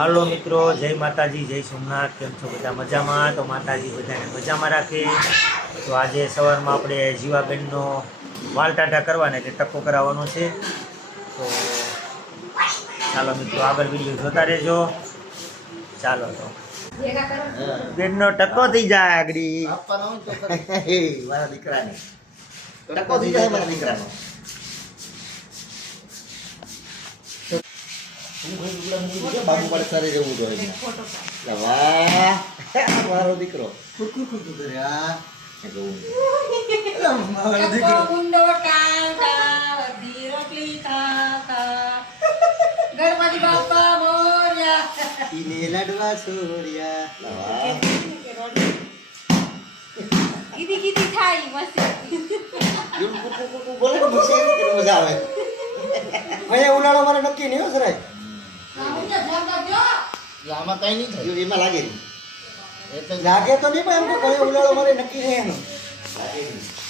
હાલો મિત્રો, જય માતાજી, જય સોમનાથ. કેમ છો બધા? મજામાં? તો માતાજી બધાને મજામાં રાખે. તો આજે સવારમાં આપણે જીવાબેનનો વાલ ટાઢા કરવાને એટલે ટકો કરાવવાનો છે. તો ચાલો મિત્રો, આગળ વિડીયો જોતા રહેજો. ચાલો તો બેનનો ટકો થઈ જાય આગળ. મારા દીકરાને ટકો થઈ જાય મારા દીકરાનો. બાબુ પડે સારે જવું જોઈએ. વાહ મારો દીકરો મારો દીકરો ગણપતિ બાપા મોર્યા ઈને લાડવા સોર્યા. કીધી કીધી થાય મસ્ત બોલે મજા આવે. અહીંયા ઉનાળો મારે નક્કી નહીં હો સરાય. આમાં કઈ નહીં થાય એમાં લાગે નહીં. લાગે તો નહીં પણ એમ તો કયો ઉનાળો મારે નક્કી નહીં એનો.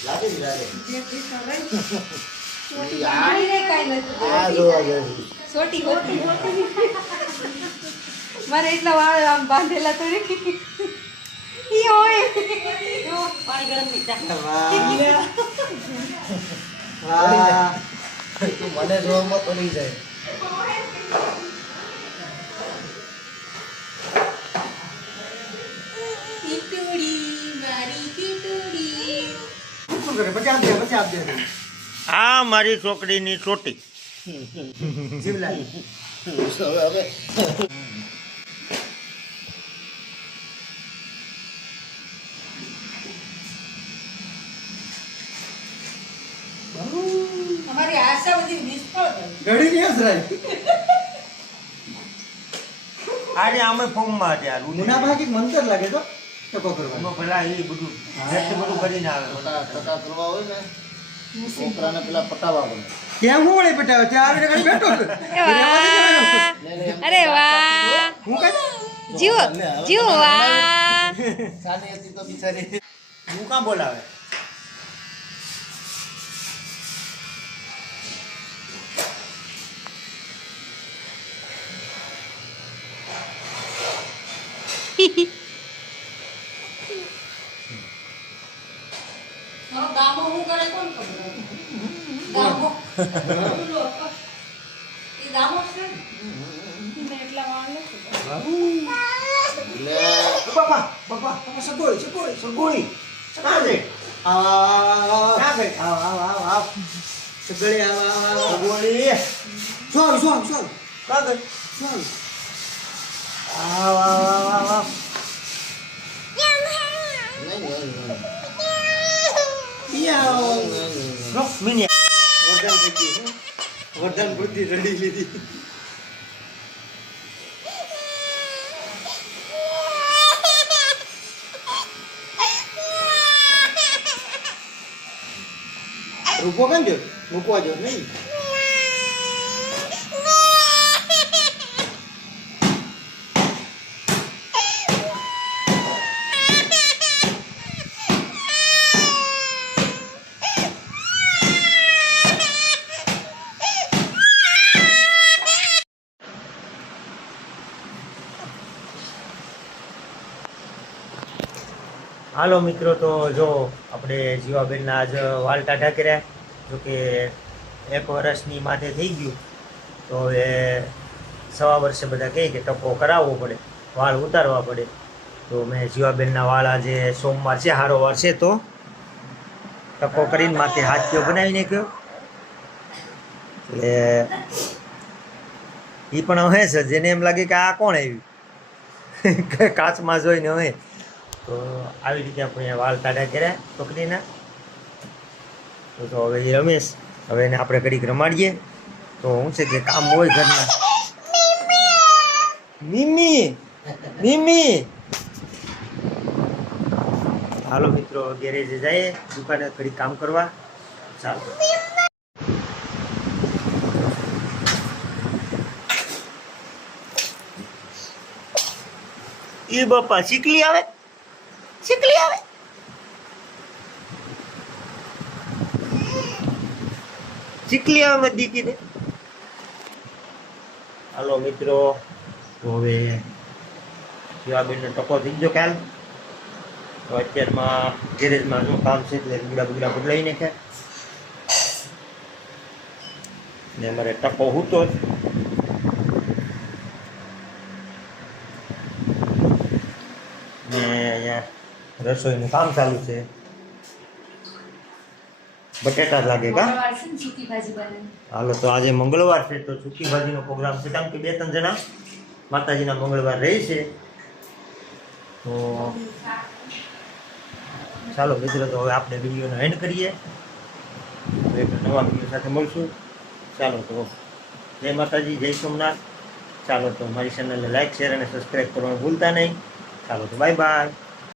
લાગે નહીં લાગે. છોટી હોતી મારે એટલા વાળ આમ બાંધેલા તો ઈ હોય પાણી ગરમ નહીં વાહ તું મને જોવામાં પડી જાય. શું કરે? પછી આપ દે. આ મારી છોકરીની ચોટી. જીવલાલ. હવે અમારી આશા બધી નિષ્ફળ ગઈ ઘડી નહીં સરાય. આજે અમે ફોર્મમાં હતા. મુનાભાઈ કંઈક મંતર લાગે તો ટકો કરવાનો. પેલા એ બધું જેટલું બધું કરીને આવે. ટકા કરવા હોય ને છોકરાને પેલા પટાવા પડે. કેમ હું વળી પટાવે? ત્યાં આવીને ઘડી બેઠો હતો. અરે વાહ હું કઈ જીવો જીવો વાહ સાની હતી તો બિચારી હું કાં બોલાવે? દામો હું કરે કોણ ખબર દામો એ દામો છે ને એટલા વાળ લે બાપા સગોળી કાં છે? આવ સગોળી આવ સગોળી સોલ કાં ગઈ? સોલ આવ મિની વર્ધન બુદ્ધિ રડી લીધી. રૂપો કેમ જો મૂકવા જો નહીં. હાલો મિત્રો, તો જો આપણે જીવાબેનના આજ વાલ ટાઢા કર્યા. જોકે 1 વર્ષની માથે થઈ ગયું. તો હવે 1.25 વર્ષે બધા કહે કે ટકો કરાવવો પડે, વાળ ઉતારવા પડે. તો મેં જીવાબેનના વાળ આજે સોમવાર છે, સારો વાર છે, તો ટકો કરીને માથે હાથીઓ બનાવી નાખ્યો. એટલે એ પણ હવે છે જેને એમ લાગે કે આ કોણ આવ્યું કાચમાં જોઈને હવે. તો આવી રીતે આપણે વાલ ટાઢા કર્યા છોકરીના. તો હવે એ રમેશ, હવે એને આપણે ઘડીક રમાડીએ. તો શું છે કે કામ હોય ઘરના. મિમી મિમી હાલો મિત્રો, ગેરેજે જઈએ, દુકાને ઘડીક કામ કરવા. ચાલો. એ બાપા ચીકલી આવે. ચીકલી આવે દીકીને. હાલો મિત્રો, તો હવે શિવાબેનનો ટકો થઈ ગયો કાલ. તો અત્યારમાં ગેરેજમાં શું કામ છે એટલે લુગડા બુગડા બદલાઈ નાખ્યા. ને અમારે ટકો હૂતો જ. ને અહીંયા રસોઈનું કામ ચાલુ છે. બટેટા જ લાગે કા? મંગળવાર છે ને સૂકી ભાજી બને. હાલો તો આજે મંગળવાર છે તો સૂકી ભાજીનો પ્રોગ્રામ છે કારણ કે 2-3 જણા માતાજીના મંગળવાર રહે છે. તો ચાલો મિત્રો, તો હવે આપણે વિડીયોનો એન્ડ કરીએ. હવે એક નવા વિડીયો સાથે મળશું. ચાલો તો જય માતાજી, જય સોમનાથ. ચાલો તો મારી ચેનલને લાઈક, શેર અને સબસ્ક્રાઈબ કરવાનું ભૂલતા નહીં. ચાલો તો બાય બાય.